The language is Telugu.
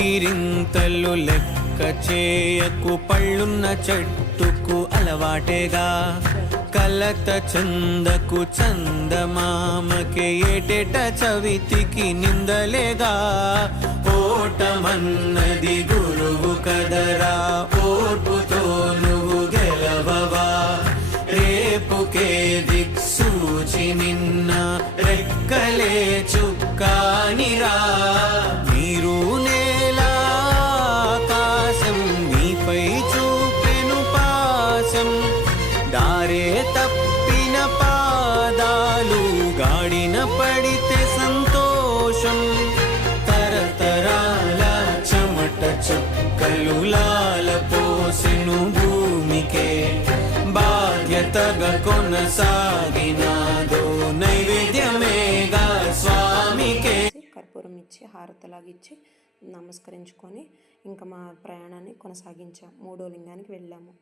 కేరింతలు లెక్క చేయకు, పళ్ళున్న చెట్టుకు అలవాటేగా. కలత చందకు చందమామకే ఏటేట చవితికి నిందలేగా. ఓటమన్నది గురువు కదరా, ఓర్పుతో నువ్వు గెలవవా. రేపుకే దిక్సూచి నిన్న రెక్కలే చుక్కానిరా. నీరు నేల ఆకాశం నీపై చూపెను పాశం. దారే తప్పిన పాదాలు గాడిన పడితే సంతోషం. తరతరాల చెమట చుక్కలు లాల పోసెను భూమికే. బాధ్యతగా కొనసాగినాదో నైవేద్యమేగా స్వామికే. కర్పూరం ఇచ్చి హారతలాగిచ్చి నమస్కరించుకొని ఇంకా మా ప్రయాణాన్ని కొనసాగించాం. 3వ లింగానికి వెళ్ళాము.